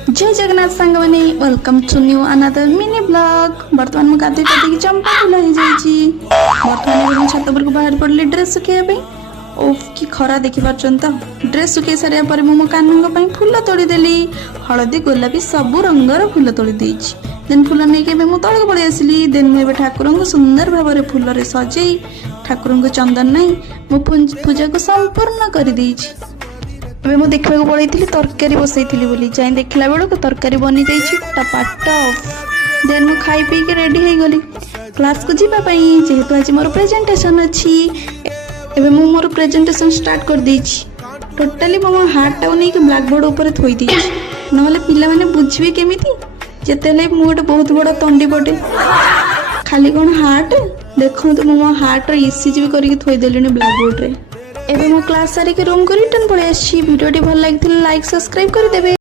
जय जगन्नाथ सांग मैंने welcome to new another mini blog. बर्तमान मु गाधे गाधे चंपा फूल हो जाइए। बर्तमान छत पर बाहर पड़े ड्रेस सुखाइबा। ओफ कि खरा देखी पार्छन तो ड्रेस सुखै सारा पर मो कान्हू फूल तोड़देली। हलदी गोलापी सबू रंगर फूल तोड़ी देन फूल नहीं मु तलक पलि आसली। देन मुझे ठाकुर को सुंदर भाव में फूल सजे ठाकुर को चंदन नहीं मो पूजा को संपूर्ण कर मु देखा पड़े तरकारी बसई जाए देखला बेलू तरकारी बनी टपाट। देन मु खाई पी के रेडी हो गली क्लास को जीवाई जेहेतु आज मोर प्रेजेंटेशन अच्छी। एबे मु मोर प्रेजेंटेशन स्टार्ट कर देछि। टोटाली मो हार्ट टाउ नहीं ब्लैक बोर्ड ऊपर थोई दी नहले पिला माने बुझबे केमिति जेतेले मु गोटे बहुत बड़ा तंडी पटे खाली कौन हार्ट देखो तो मो हार्ट ईसीजी भी करके थोई देलिनी ब्लैक बोर्ड रे। एबे मो क्लास सारी के रूम को रिटर्न पड़े आछि। वीडियो टी भल लागिथिले लाइक सब्सक्राइब कर देबे।